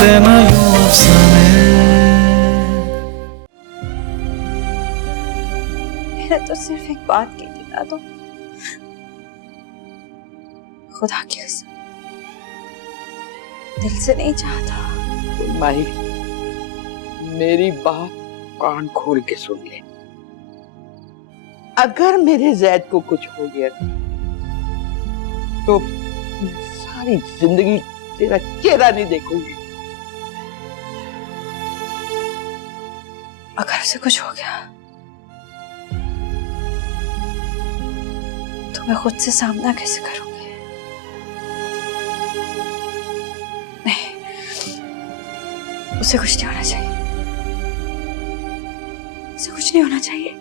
होते न यूं अफसाने। मेरा तो सिर्फ एक बात की दिला दो, खुदा की कसम दिल से नहीं चाहता। माही, मेरी बात कान खोल के सुन ले। अगर मेरे जैद को कुछ हो गया तो सारी जिंदगी तेरा चेहरा नहीं देखूंगी। अगर उसे कुछ हो गया तो मैं खुद से सामना कैसे करूंगी? नहीं, उसे कुछ नहीं होना चाहिए, उसे कुछ नहीं होना चाहिए।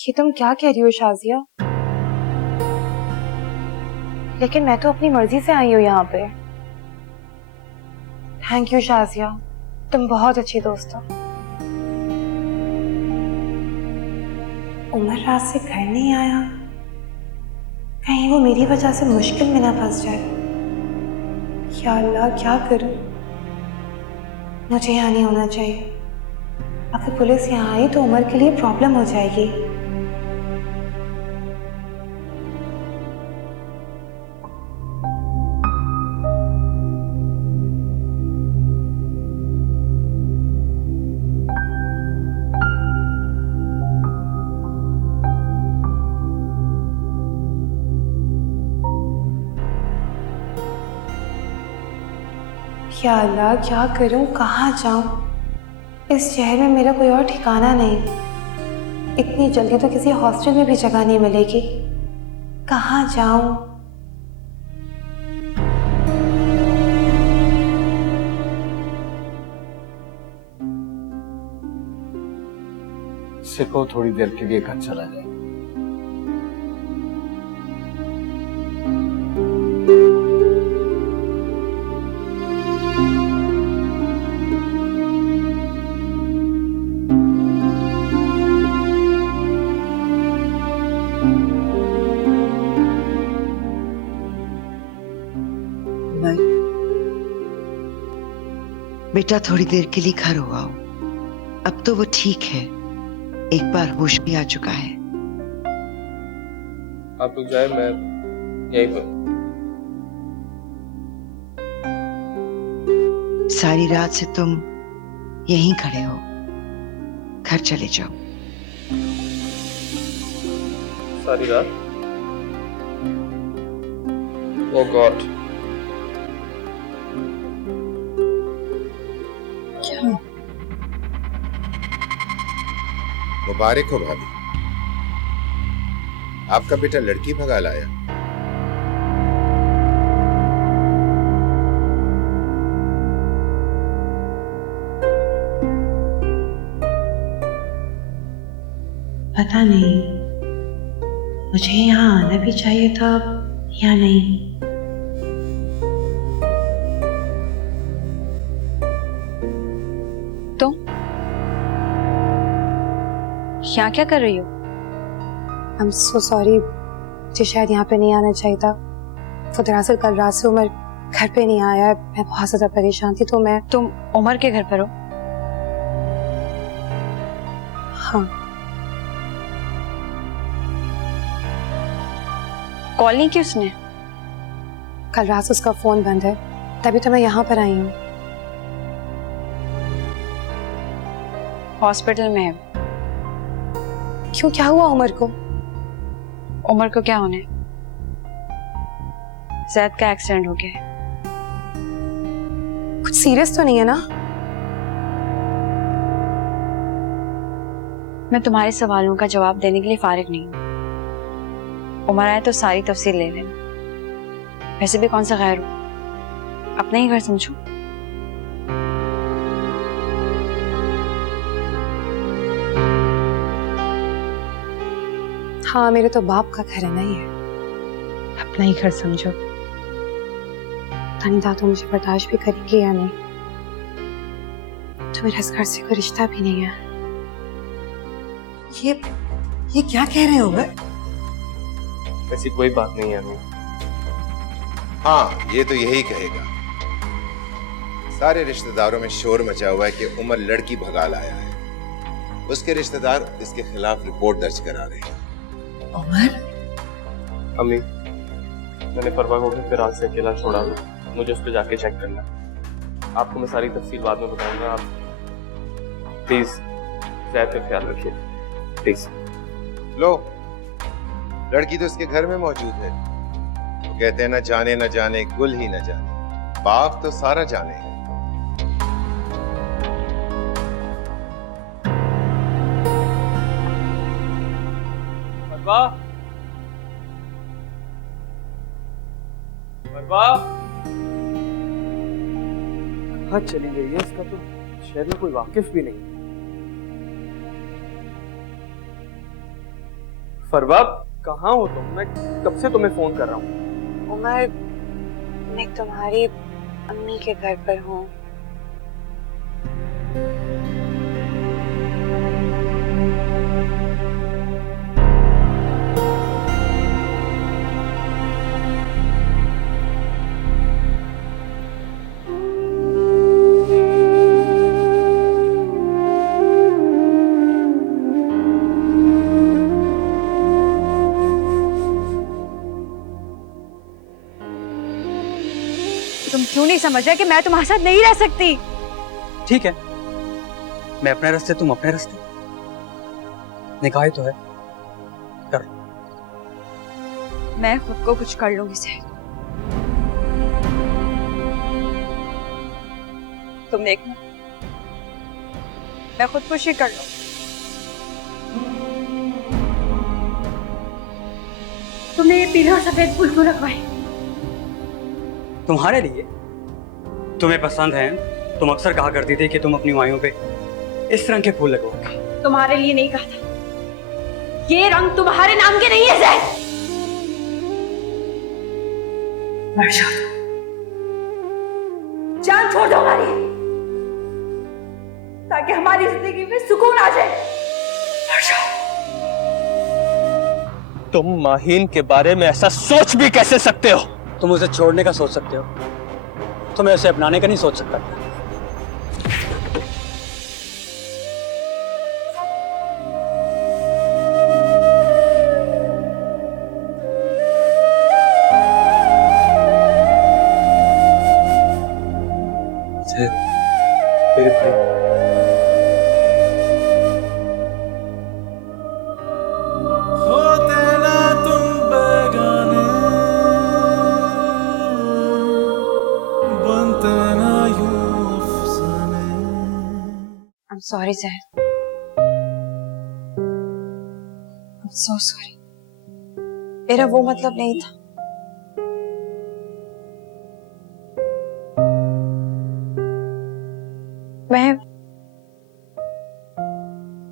ये तुम क्या कह रही हो शाजिया? लेकिन मैं तो अपनी मर्जी से आई हूँ यहाँ पे। थैंक यू शाजिया, तुम बहुत अच्छी दोस्त हो। उमर रात से घर नहीं आया, कहीं वो मेरी वजह से मुश्किल में ना फंस जाए। या अल्लाह, क्या करूं? मुझे यहाँ नहीं होना चाहिए। अगर पुलिस यहाँ आई तो उमर के लिए प्रॉब्लम हो जाएगी। या अल्लाह, क्या करूं, कहाँ जाऊं? इस शहर में मेरा कोई और ठिकाना नहीं। इतनी जल्दी तो किसी हॉस्टल में भी जगह नहीं मिलेगी। कहाँ जाऊं? सिको थोड़ी देर के लिए घर चला जाए। बेटा थोड़ी देर के लिए घर हो आओ। अब तो वो ठीक है, एक बार होश भी आ चुका है। आप लोग जाए, मैं यहीं पर। सारी रात से तुम यहीं खड़े हो, घर चले जाओ। सारी रात? ओह गॉड, मुबारक हो भाभी, आपका बेटा लड़की भगा लाया। पता नहीं मुझे यहाँ आना भी चाहिए था या नहीं। तो यहाँ क्या कर रही हो? आई एम सो सॉरी, मुझे शायद यहाँ पे नहीं आना चाहिए था। वो दरअसल कल रात से उमर घर पे नहीं आया है, मैं बहुत ज्यादा परेशान थी। तो तुम उमर के घर पर हो? हाँ। कॉल नहीं की उसने? कल रात से उसका फोन बंद है, तभी तो मैं यहाँ पर आई हूँ। हॉस्पिटल में है। क्यों, क्या हुआ उमर को? उमर को क्या होने, जैद का एक्सीडेंट हो गया है। कुछ सीरियस तो नहीं है ना? मैं तुम्हारे सवालों का जवाब देने के लिए फारिग नहीं हूँ। उमर आए तो सारी तफसील ले लेना। वैसे भी कौन सा गैर हो, अपना ही घर समझो। हाँ, मेरे तो बाप का घर है ना ये, अपना ही घर समझो। तनिदा तो मुझे बर्दाश्त भी करेगी या नहीं? तो मेरा इस घर से कोई रिश्ता भी नहीं है। ये क्या कह रहे हो? ऐसी कोई बात नहीं है अम्मी। हाँ, ये तो यही कहेगा। सारे रिश्तेदारों में शोर मचा हुआ है कि उमर लड़की भगा लाया है। उसके रिश्तेदार इसके खिलाफ रिपोर्ट दर्ज करा रहे हैं। उमर, अम्मी, मैंने फरवा को फिर आज से अकेला छोड़ा हुआ, मुझे उस पर जाके चेक करना है। आपको मैं सारी तफसील बाद में बताऊंगा। आप प्लीज ज़्यादा का ख्याल रखिए, प्लीज। लो, लड़की तो इसके घर में मौजूद है। वो कहते हैं न जाने गुल ही न जाने, बाप तो सारा जाने है। फरवा, फरवा कहाँ चली गई है? इसका तो शहर में कोई वाकिफ भी नहीं। फरवा, कहाँ हो तुम? मैं कब से तुम्हें फोन कर रहा हूँ। उमर, मैं तुम्हारी अम्मी के घर पर हूँ। तुम क्यों नहीं समझ रहे कि मैं तुम्हारे साथ नहीं रह सकती? ठीक है, मैं अपने रास्ते, तुम अपने रास्ते। निकाह ही तो है, कर लो। मैं खुद को कुछ कर लूंगी सहर। तुम देखना, मैं खुदकुशी कर लूं। तुमने ये पीले और सफेद फूल क्यों लगवाए? तुम्हारे लिए, तुम्हें पसंद है। तुम अक्सर कहा करती थी कि तुम अपनी माइयों पे इस रंग के फूल लगवाओगे। तुम्हारे लिए नहीं कहा था। ये रंग तुम्हारे नाम के नहीं है सहर। जान छोड़ दो हमारी, ताकि हमारी जिंदगी में सुकून आ जाए। तुम माहीन के बारे में ऐसा सोच भी कैसे सकते हो? तुम उसे छोड़ने का सोच सकते हो, तुम्हें उसे अपनाने का नहीं सोच सकता। मेरे भाई, होते ना तुम बेगाने, बनते ना यूं अफसाने। I'm sorry सहर। I'm so sorry। मेरा वो मतलब नहीं था। मैं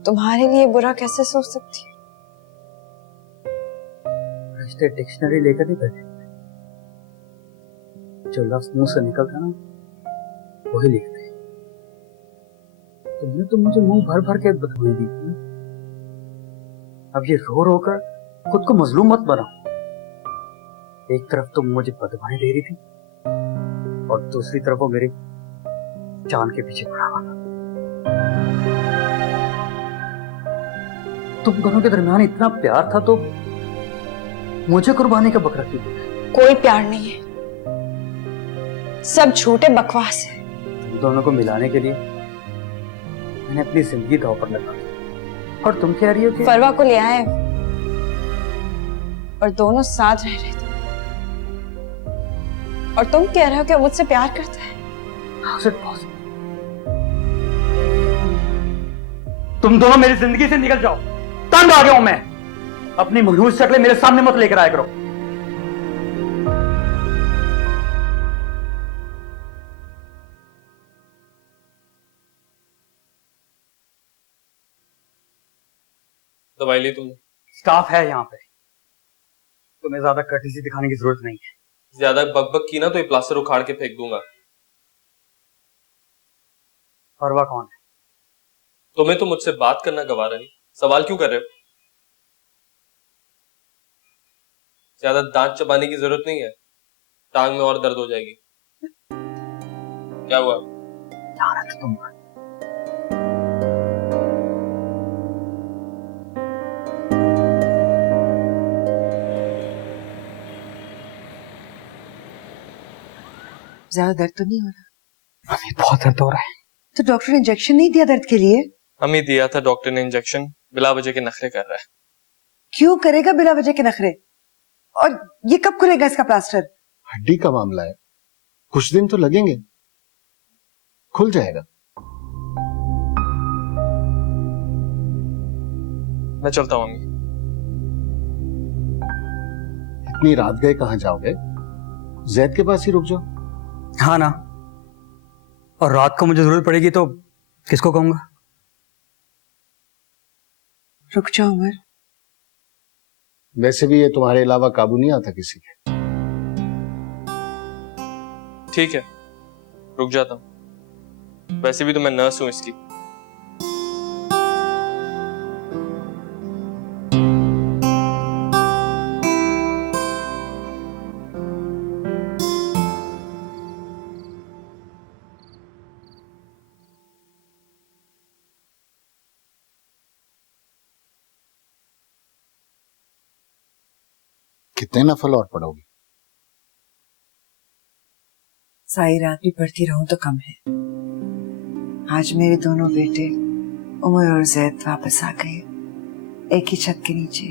तुम्हारे लिए बुरा कैसे सोच सकती हूँ? रिश्ते डिक्शनरी लेकर नहीं बैठे, जो लफ्ज मुंह से निकलता ना वही लिखते। तुमने तो मुझे मुंह भर भर के बदबू दी थी। अब ये रो रो कर खुद को मजलूम मत बनाओ। एक तरफ तुम मुझे बदवाएं दे रही थी और दूसरी तरफ वो मेरी जान के पीछे पड़ा हुआ था। तुम दोनों के दरमियान इतना प्यार था तो मुझे कुर्बानी का बकरा क्यों दिया? कोई प्यार नहीं है, सब झूठे बकवास है। तुम दोनों को मिलाने के लिए मैंने अपनी जिंदगी दांव पर लगा दी और तुम कह रही हो कि फरवा को ले आए और दोनों साथ रह रहे थे, और तुम कह रहे हो कि वो मुझसे प्यार करता है। How's it possible? तुम दोनों मेरी जिंदगी से निकल जाओ, तंग आ गया हूं मैं। अपनी मनहूस शक्लें मेरे सामने मत लेकर आया करो। दवाई ली तुमने? स्टाफ है यहाँ पे, तुम्हें ज्यादा कर्टिसी दिखाने की जरूरत नहीं है। ज्यादा बकबक की ना तो ये प्लास्टर उखाड़ के फेंक दूंगा। फरवा कौन है? तुम्हें तो मुझसे बात करना गवारा नहीं, सवाल क्यों कर रहे हो? ज्यादा दांत चबाने की जरूरत नहीं है, टांग में और दर्द हो जाएगी। क्या हुआ? तुम ज्यादा दर्द तो नहीं हो रहा? अभी बहुत दर्द हो रहा है। तो डॉक्टर ने इंजेक्शन नहीं दिया दर्द के लिए? अम्मी दिया था डॉक्टर ने इंजेक्शन, बिला वजह के नखरे कर रहा है। क्यों करेगा बिना वजह के नखरे? और ये कब खुलेगा इसका प्लास्टर? हड्डी का मामला है, कुछ दिन तो लगेंगे, खुल जाएगा। मैं चलता हूँ अम्मी। इतनी रात गए कहां जाओगे? जैद के पास ही रुक जाओ। हाँ ना, और रात को मुझे जरूरत पड़ेगी तो किसको कहूंगा? रुक जाओ उमर। वैसे भी ये तुम्हारे अलावा काबू नहीं आता किसी के। ठीक है, रुक जाता हूँ, वैसे भी तो मैं नर्स हूं इसकी। कितने नफल और पढ़ोगे? सारी रात भी पढ़ती रहूं तो कम है। आज मेरे दोनों बेटे उमर और जैद वापस आ गए, एक ही छत के नीचे।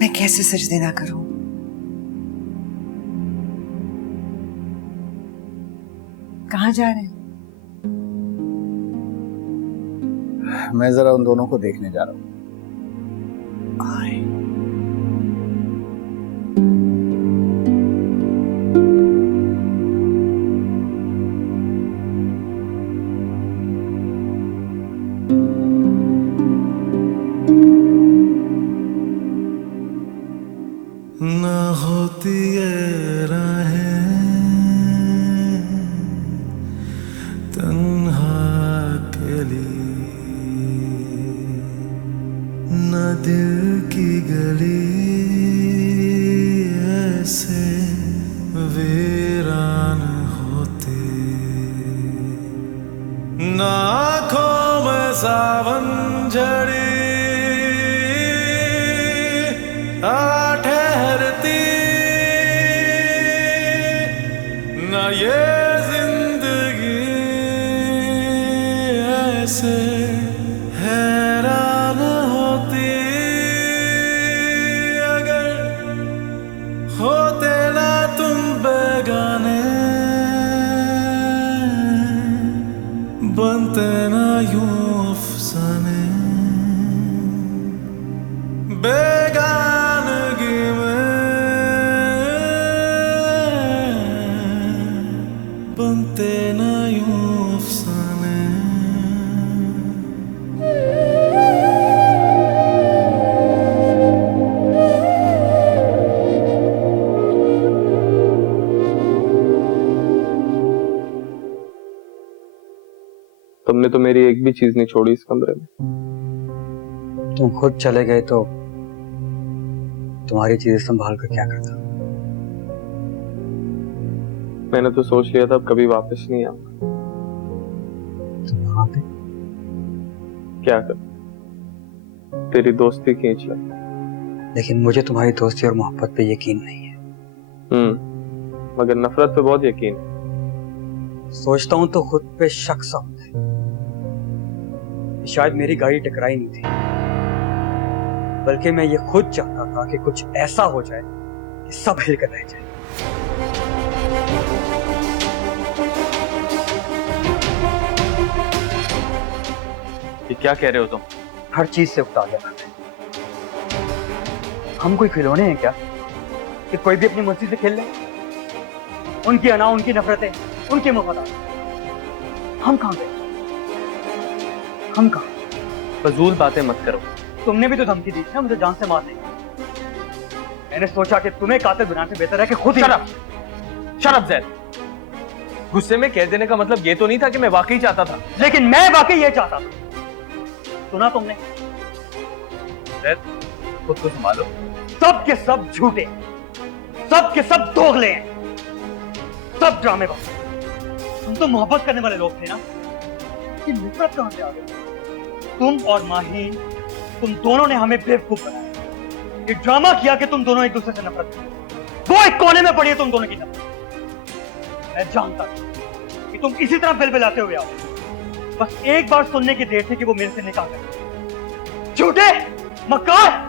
मैं कैसे सजदे ना करूं? कहां जा रहे हैं? मैं जरा उन दोनों को देखने जा रहा हूं। न होती ये राहें तन्हा अकेली, न दिल की गली ऐसे वीरान होती, न आँखों में सावन झड़ी ठहरती, न ये जिंदगी ऐसे हैरान होती, अगर होते ना तुम बेगाने, बनते ना यूं अफसाने, बेगानगी में बनते ना यूं अफसाने। तुमने तो मेरी एक भी चीज नहीं छोड़ी इस कमरे में। तुम खुद चले गए तो तुम्हारी चीजें संभाल कर क्या करता? मैंने तो सोच लिया था अब कभी वापस नहीं आऊंगा। तुम वहां पे क्या कर, तेरी दोस्ती खींच ले। लेकिन मुझे तुम्हारी दोस्ती और मोहब्बत पे यकीन नहीं है। मगर नफरत पे बहुत यकीन है। सोचता हूं तो खुद पे शक सा होता है कि शायद मेरी गाड़ी टकराई नहीं थी, बल्कि मैं ये खुद चाहता था कि कुछ ऐसा हो जाए कि सब हिलकर रह जाए। ये क्या कह रहे हो तुम? हर चीज से उकता गया मैं। हम कोई खिलौने हैं क्या कि कोई भी अपनी मर्जी से खेल ले? उनकी अना, उनकी नफरतें, उनके मुफादात, हम कहां गए? हम कहां? फजूल बातें मत करो। तुमने भी तो धमकी दी थी ना मुझे जान से मारने की। मैंने सोचा कि तुम्हें कातिल बनाने से बेहतर है कि खुद ही। शराब ज़ैद, गुस्से में कह देने का मतलब ये तो नहीं था कि मैं वाकई चाहता था। लेकिन मैं वाकई ये चाहता था। सुना तुमने? खुद को संभालो। सब के सब झूठे, सब के सब दोगले हैं, सब ड्रामेबाज। तुम तो मोहब्बत करने वाले लोग थे ना, कि नफरत कहां से आ गई? तुम और माहीन, तुम दोनों ने हमें बेवकूफ बनाया। ये ड्रामा किया कि तुम दोनों एक दूसरे से नफरत करते। वो एक कोने में पड़ी है तुम दोनों की नफरत। मैं जानता था कि तुम इसी तरह बिलबिलाते हुए आओ। बस एक बार सुनने की देर थी कि वो मेरे से निकाह कर। झूठे, मक्कार।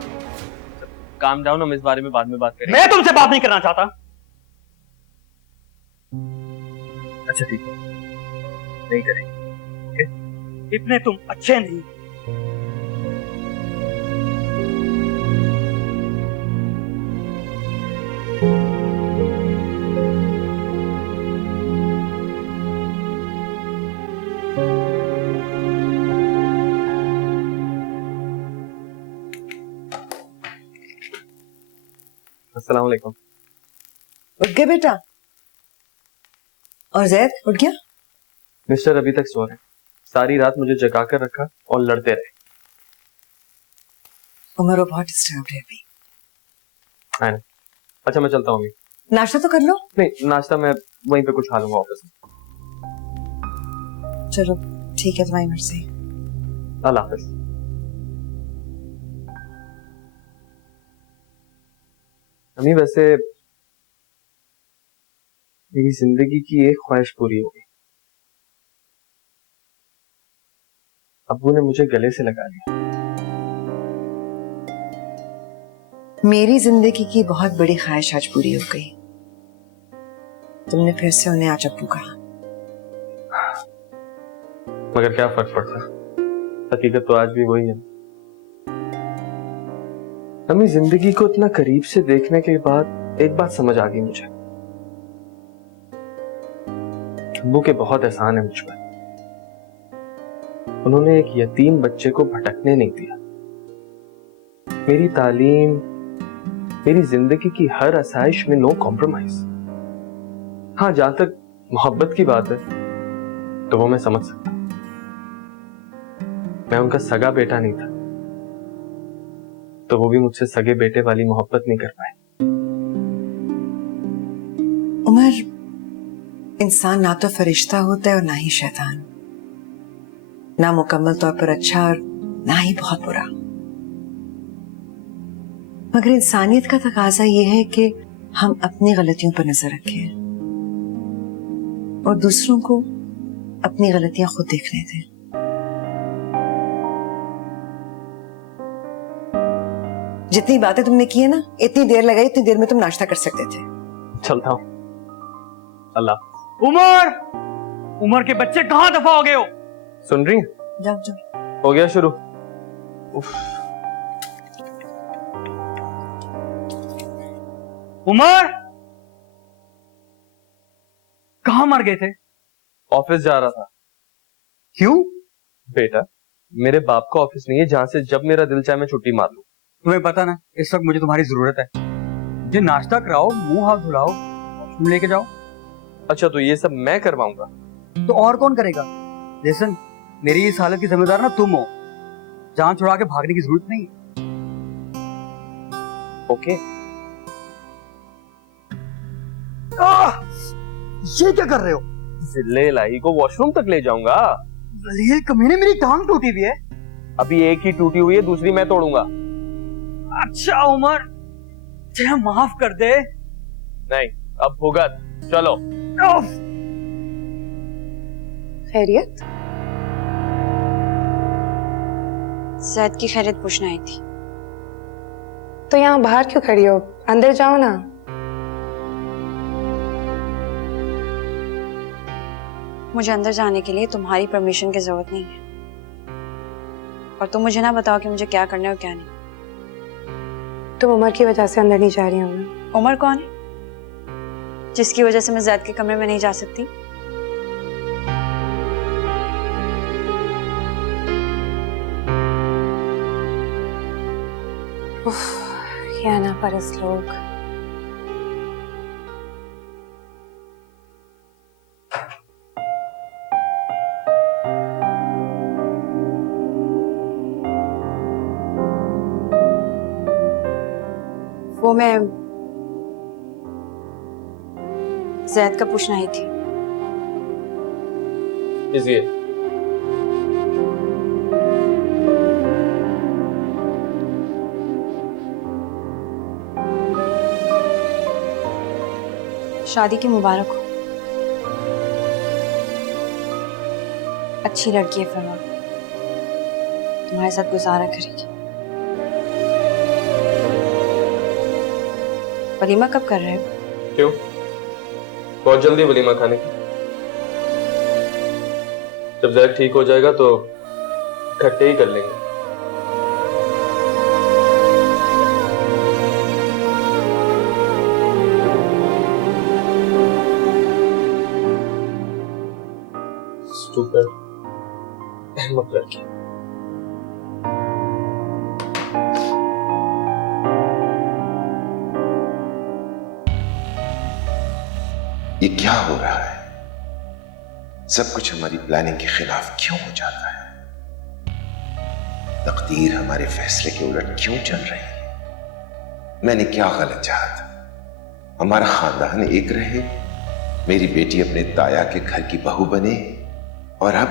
काम डाउन, हम इस बारे में बाद में बात करेंगे। मैं तुमसे बात नहीं करना चाहता। अच्छा ठीक है, नहीं करेंगे। इतने तुम अच्छे नहीं। अस्सलाम वालेकुम। उठ गए बेटा? और जैद उठ गया? मिस्टर अभी तक सो रहे हैं। सारी रात मुझे जगा कर रखा और लड़ते रहे। उमर वो बहुत डिस्टर्ब है अभी। है ना? अच्छा मैं चलता हूँ। नाश्ता तो कर लो। नहीं, नाश्ता मैं वहीं पे कुछ खा लूंगा ऑफिस में। चलो ठीक है, तुम्हारी मर्जी। अल्लाह हाफिज। अम्मी वैसे मेरी जिंदगी की एक ख्वाहिश पूरी हो गई। अब्बू ने मुझे गले से लगा लिया। मेरी जिंदगी की बहुत बड़ी ख्वाहिश आज पूरी हो गई। तुमने फिर से उन्हें आज अब्बू कहा। मगर क्या फर्क पड़ता है, हकीकत तो आज भी वही है। अम्मी जिंदगी को इतना करीब से देखने के बाद एक बात समझ आ गई मुझे। अब्बू के बहुत एहसान है मुझ पर। उन्होंने एक यतीम बच्चे को भटकने नहीं दिया। मेरी तालीम, मेरी जिंदगी की हर आसाइश में नो कॉम्प्रोमाइज। हाँ, जहां तक मोहब्बत की बात है तो वो मैं समझ सकता। मैं उनका सगा बेटा नहीं था, तो वो भी मुझसे सगे बेटे वाली मोहब्बत नहीं कर पाए। उमर, इंसान ना तो फरिश्ता होता है और ना ही शैतान, ना मुकम्मल तौर पर अच्छा और ना ही बहुत बुरा। मगर इंसानियत का तकाजा यह है कि हम अपनी गलतियों पर नजर रखें और दूसरों को अपनी गलतियां खुद देखने दें। जितनी बातें तुमने की है ना, इतनी देर लगाई, इतनी देर में तुम नाश्ता कर सकते थे। चलता हूं। अल्लाह। उमर, उमर के बच्चे कहां दफा हो गए हो? सुन रही हैं? जाओ जाओ। हो गया शुरू। उफ। उमर, कहां मर गए थे? ऑफिस जा रहा था। क्यों? बेटा, मेरे बाप का ऑफिस नहीं है जहां से जब मेरा दिल चाहे मैं छुट्टी मार लूं। तुम्हें पता ना इस वक्त मुझे तुम्हारी जरूरत है। मुझे नाश्ता कराओ, मुंह हाथ धुलाओ, तुम लेके जाओ। अच्छा, तो ये सब मैं करवाऊंगा? तो और कौन करेगा? लिसन, मेरी इस हालत की जिम्मेदार ना तुम हो। जान छुड़ा के भागने की जरूरत नहीं। ओके। ये क्या कर रहे हो? जिले लाई को वॉशरूम तक ले जाऊंगा। जलील कमीने, मेरी टांग टूटी हुई है। अभी एक ही टूटी हुई है, दूसरी मैं तोड़ूंगा। अच्छा उमर, मुझे माफ कर दे। नहीं, अब भुगत। चलो। खैरियत? जैद की खैरियत पूछना आई थी। तो यहाँ बाहर क्यों खड़ी हो? अंदर जाओ ना। मुझे अंदर जाने के लिए तुम्हारी परमिशन की जरूरत नहीं है, और तुम मुझे ना बताओ कि मुझे क्या करना है और क्या नहीं। तुम उमर की वजह से अंदर नहीं जा रही हो ना? उमर कौन है जिसकी वजह से मैं जैद के कमरे में नहीं जा सकती? क्या ना परस लोग। वो मैं जैद का पूछना ही थी। इसलिए शादी की मुबारक हो। अच्छी लड़की है फरमा, तुम्हारे साथ गुजारा करेगी। वलीमा कब कर रहे हो? क्यों, बहुत जल्दी वलीमा खाने की। जब जैद ठीक हो जाएगा तो इकट्ठे ही कर लेंगे। Stupid. अहमक लड़की। ये क्या हो रहा है? सब कुछ हमारी प्लानिंग के खिलाफ क्यों हो जाता है? तकदीर हमारे फैसले के उलट क्यों चल रही है? मैंने क्या गलत चाहा था? हमारा खानदान एक रहे, मेरी बेटी अपने ताया के घर की बहू बने, और अब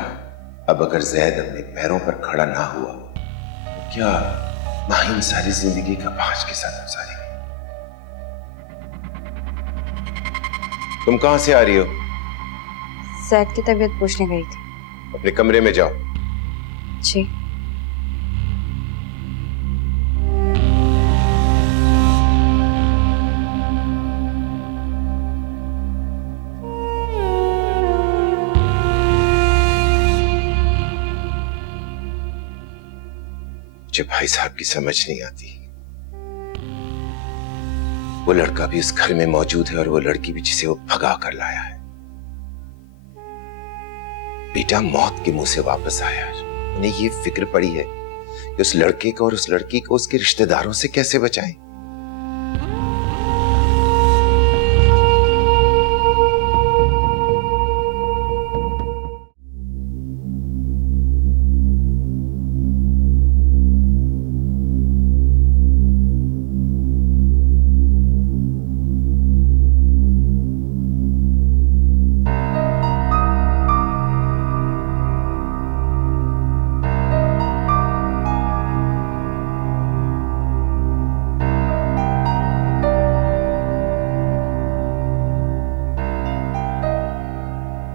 अगर जैद अपने पैरों पर खड़ा ना हुआ तो क्या माहिम सारी जिंदगी का बाज के साथ गुजारेगी? तुम कहां से आ रही हो? जैद की तबीयत पूछने गई थी। अपने कमरे में जाओ। जी। मुझे भाई साहब की समझ नहीं आती। वो लड़का भी उस घर में मौजूद है और वो लड़की भी जिसे वो भगा कर लाया है। बेटा मौत के मुंह से वापस आया। उन्हें ये फिक्र पड़ी है कि उस लड़के को और उस लड़की को उसके रिश्तेदारों से कैसे बचाएं।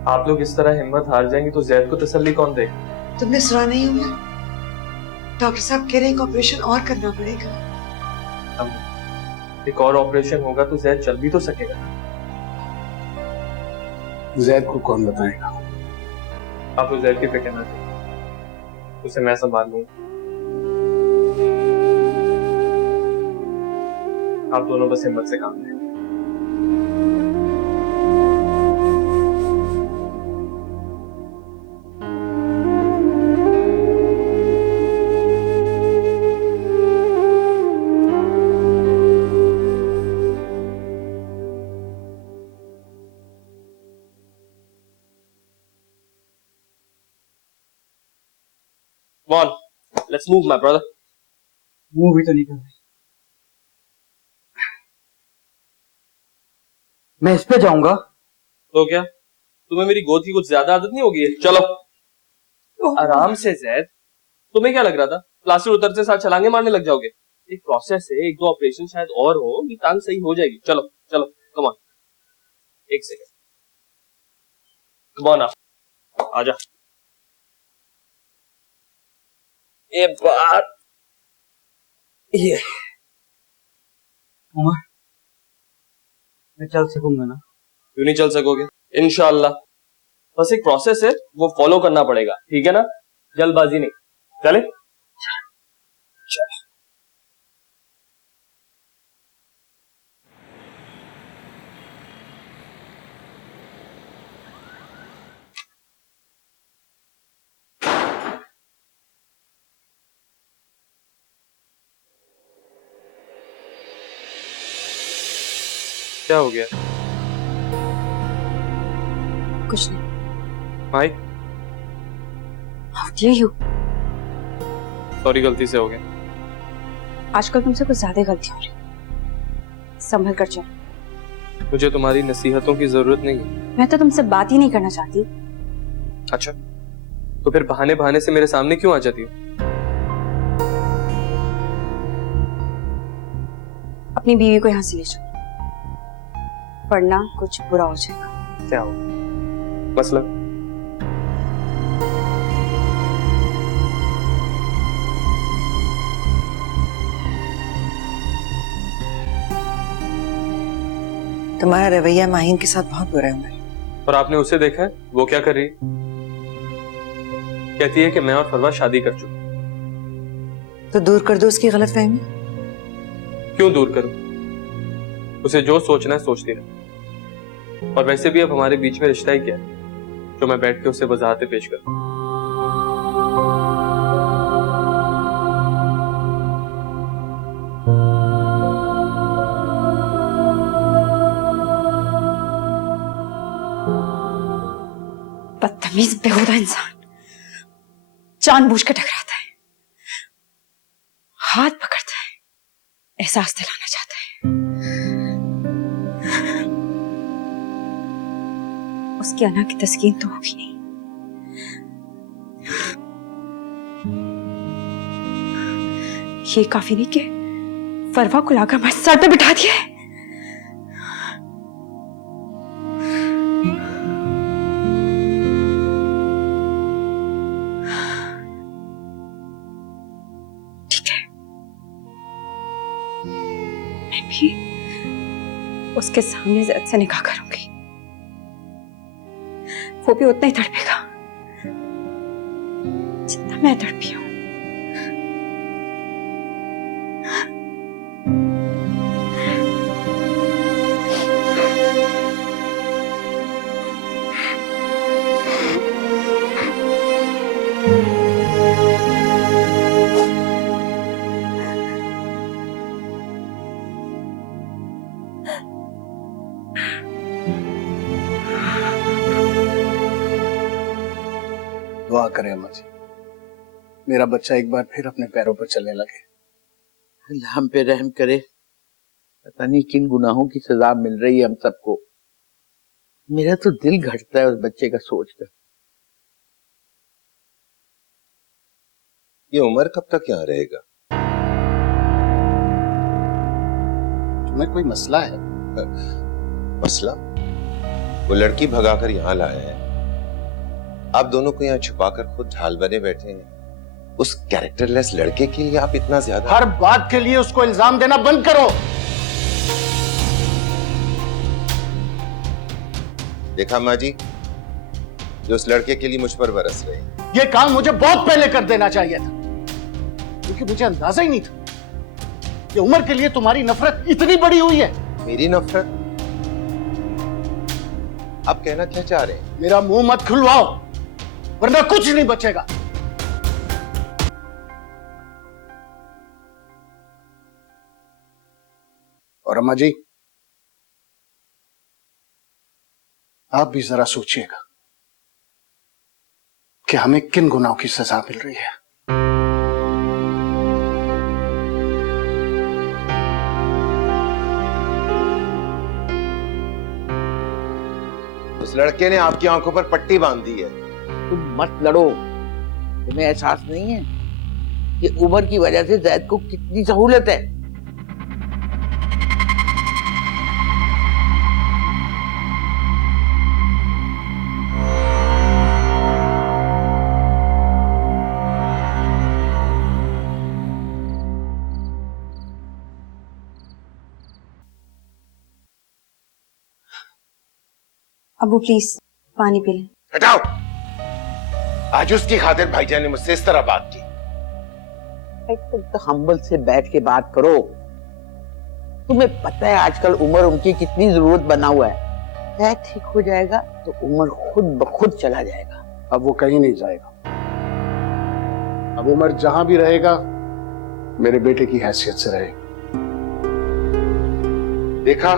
आप लोग इस तरह हिम्मत हार जाएंगे तो जैद को तसल्ली कौन देगा? तुमने सुना नहीं होगा, डॉक्टर साहब कह रहे हैं एक ऑपरेशन और करना पड़ेगा। एक और ऑपरेशन होगा तो जैद चल भी तो सकेगा। जैद को कौन बताएगा? आप लोग जैद की फिक्र ना करें, उसे मैं संभाल लूंगा। आप दोनों बस हिम्मत से काम लें। Come on, let's move, my brother. Move भी तो नहीं कर रही। मैं इस पे जाऊंगा तो क्या तुम्हें मेरी गोद की कुछ ज्यादा आदत नहीं होगी? चलो आराम से जैद। तुम्हें क्या लग रहा था प्लास्टर उतरते साथ छलांगे मारने लग जाओगे? एक प्रोसेस है, एक दो ऑपरेशन शायद और हो, ये टांग सही हो जाएगी। चलो चलो कम ऑन, एक सेकंड, कम ऑन, आजा। ये बात ये उमर, मैं चल सकूंगा ना? क्यों नहीं चल सकोगे? इंशाल्लाह। बस एक प्रोसेस है, वो फॉलो करना पड़ेगा, ठीक है ना? जल्दबाजी नहीं। चले क्या हो गया? कुछ नहीं। भाई How dare you? सॉरी, गलती से हो गया। आजकल तुमसे कुछ ज्यादा गलती हो रही। संभल कर चल। मुझे तुम्हारी नसीहतों की जरूरत नहीं है। मैं तो तुमसे बात ही नहीं करना चाहती। अच्छा, तो फिर बहाने बहाने से मेरे सामने क्यों आ जाती हो? अपनी बीवी को यहाँ से ले चलो, वरना कुछ बुरा हो जाएगा। क्या हो मसला? तुम्हारा रवैया माहिन के साथ बहुत बुरा है उमर। और आपने उसे देखा है वो क्या कर रही है? कहती है कि मैं और फरवा शादी कर चुके। तो दूर कर दो उसकी गलतफहमी। क्यों दूर करूं? उसे जो सोचना है सोचती रहे। और वैसे भी अब हमारे बीच में रिश्ता ही क्या है जो मैं बैठ के उसे वजाहतें पेश करूं। बदतमीज बेहुदा इंसान, जानबूझ कर टकराता है, हाथ पकड़ता है, एहसास दिलाना चाहता है। उसकी अना की तस्कीन तो होगी नहीं। ये काफी नहीं कि फरवा को लाकर हमारे सर पे बिठा दिया है। भी उसके सामने ज़िद से निकाह करूंगी, वो भी उतना ही तड़पेगा जितना मैं तड़पी हूं। दुआ करें अम्मा जी, मेरा बच्चा एक बार फिर अपने पैरों पर चलने लगे। अल्लाह हम पे रहम करे। पता नहीं किन गुनाहों की सजा मिल रही है हम सबको। मेरा तो दिल घटता है उस बच्चे का सोचकर। ये उमर कब तक यहाँ रहेगा? तुम्हें कोई मसला है? मसला? वो लड़की भगाकर यहाँ लाया है, आप दोनों को यहाँ छुपाकर खुद ढाल बने बैठे हैं। उस कैरेक्टरलेस लड़के के लिए आप इतना ज्यादा हर बात के लिए उसको इल्जाम देना बंद करो। देखा माँ जी, जो उस लड़के के लिए मुझ पर बरस रहे हैं। ये काम मुझे बहुत पहले कर देना चाहिए था, क्योंकि मुझे अंदाजा ही नहीं था कि उमर के लिए तुम्हारी नफरत इतनी बड़ी हुई है। मेरी नफरत? आप कहना क्या चाह रहे हैं? मेरा मुंह मत खुलवाओ, वरना कुछ नहीं बचेगा। और अम्मा जी, आप भी जरा सोचिएगा कि हमें किन गुनाहों की सजा मिल रही है। उस लड़के ने आपकी आंखों पर पट्टी बांध दी है। तुम मत लड़ो। तुम्हें एहसास नहीं है कि उमर की वजह से जैद को कितनी सहूलत है। अबू प्लीज पानी पी लें। हटाओ। आज उसकी खातिर भाईजान ने मुझसे इस तरह बात की। तुम तो हम्बल से बैठ के बात करो। तुम्हें पता है आजकल उमर उनकी कितनी जरूरत बना हुआ है। जैद ठीक हो जाएगा तो उमर खुद ब खुद चला जाएगा। अब वो कहीं नहीं जाएगा। अब उमर जहां भी रहेगा मेरे बेटे की हैसियत से रहेगा। देखा,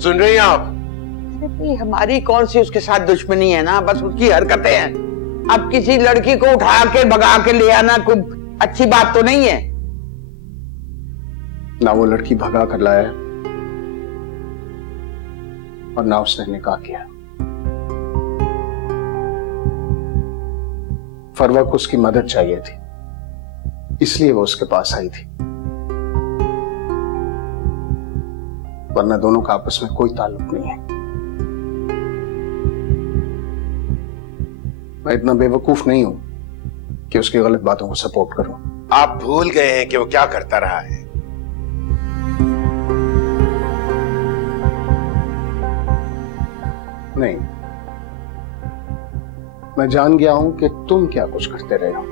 सुन रही हैं आप? अरे हमारी कौन सी उसके साथ दुश्मनी है ना, बस उसकी हरकतें हैं। अब किसी लड़की को उठा के भगा के ले आना कोई अच्छी बात तो नहीं है। ना वो लड़की भगा कर लाया है और ना उसने निकाह किया। फरवा को उसकी मदद चाहिए थी, इसलिए वो उसके पास आई थी, वरना दोनों का आपस में कोई ताल्लुक नहीं है। मैं इतना बेवकूफ नहीं हूं कि उसकी गलत बातों को सपोर्ट करूं। आप भूल गए हैं कि वो क्या करता रहा है। नहीं, मैं जान गया हूं कि तुम क्या कुछ करते रहे हो।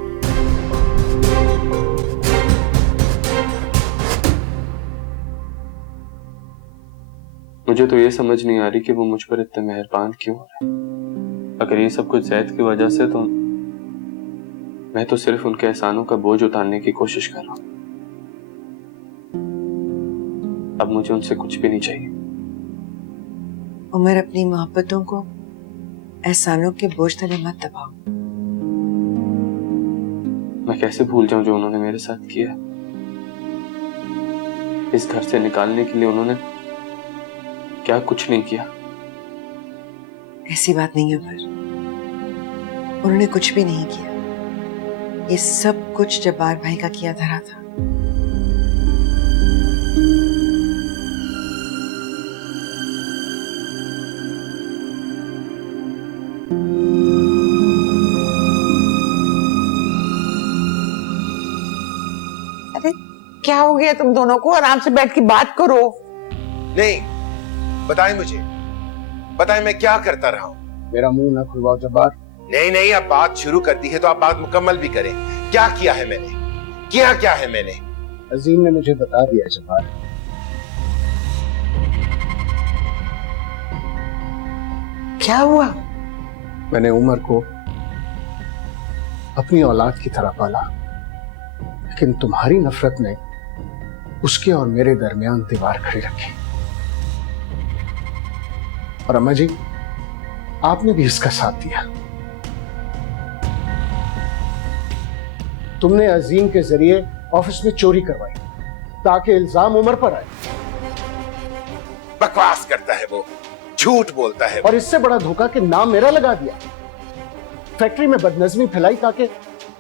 मुझे तो ये समझ नहीं आ रही कि वो मुझ पर इतने मेहरबान क्यों हो रहे हैं। अगर ये सब कुछ जैद की वजह से, तो मैं तो सिर्फ उनके एहसानों का बोझ उतारने की कोशिश कर रहा हूं। अब मुझे उनसे कुछ भी नहीं चाहिए। उमर, अपनी मोहब्बतों को एहसानों के बोझ तले मत दबाओ। मैं कैसे भूल जाऊं जो उन्होंने मेरे साथ किया। इस घर से निकालने के लिए उन्होंने क्या कुछ नहीं किया। ऐसी बात नहीं है उमर, उन्होंने कुछ भी नहीं किया। ये सब कुछ जब्बार भाई का किया धरा था। अरे क्या हो गया तुम दोनों को? आराम से बैठ के बात करो। नहीं, बताएं मुझे, बताएं मैं क्या करता रहा हूं। मेरा मुंह ना खुलवाओ जब्बार। नहीं नहीं, अब बात शुरू कर दी है तो आप बात मुकम्मल भी करें। क्या किया है मैंने? किया क्या है मैंने? अजीम ने मुझे बता दिया जब्बार। क्या हुआ? मैंने उमर को अपनी औलाद की तरह पाला, लेकिन तुम्हारी नफरत ने उसके और मेरे दरमियान दीवार खड़ी रखी। और अम्मा जी, आपने भी इसका साथ दिया। तुमने अजीम के जरिए ऑफिस में चोरी करवाई ताकि इल्जाम उमर पर आए। बकवास करता है वो, झूठ बोलता है वो। और इससे बड़ा धोखा कि नाम मेरा लगा दिया। फैक्ट्री में बदनजमी फैलाई ताकि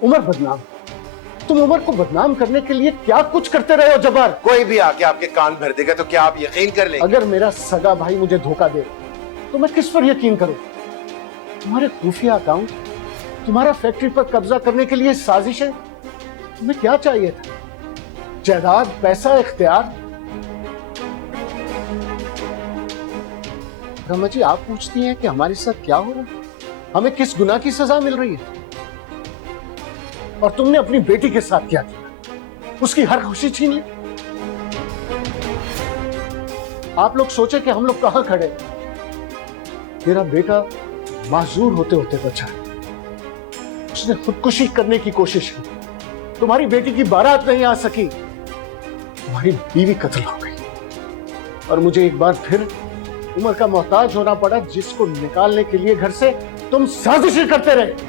उमर बदनाम। तुम उमर को बदनाम करने के लिए क्या कुछ करते रहे हो जब्बार। कोई भी आके आपके कान भर देगा तो क्या आप यकीन कर लेंगे? अगर मेरा सगा भाई मुझे धोखा दे तो मैं किस पर यकीन करूं? तुम्हारे खुफिया अकाउंट, तुम्हारा फैक्ट्री पर कब्जा करने के लिए साजिश है। तुम्हें क्या चाहिए था? जायदाद, पैसा, इख्तियार। रमा जी, आप पूछती हैं कि हमारे साथ क्या हो रहा है, हमें किस गुनाह की सजा मिल रही है? और तुमने अपनी बेटी के साथ क्या किया? उसकी हर खुशी छीन ली। आप लोग सोचे कि हम लोग कहां खड़े। मेरा बेटा माजूर होते होते बचा, उसने खुदकुशी करने की कोशिश की। तुम्हारी बेटी की बारात नहीं आ सकी, तुम्हारी बीवी कत्ल हो गई, और मुझे एक बार फिर उमर का मोहताज होना पड़ा, जिसको निकालने के लिए घर से तुम साजिशें करते रहे।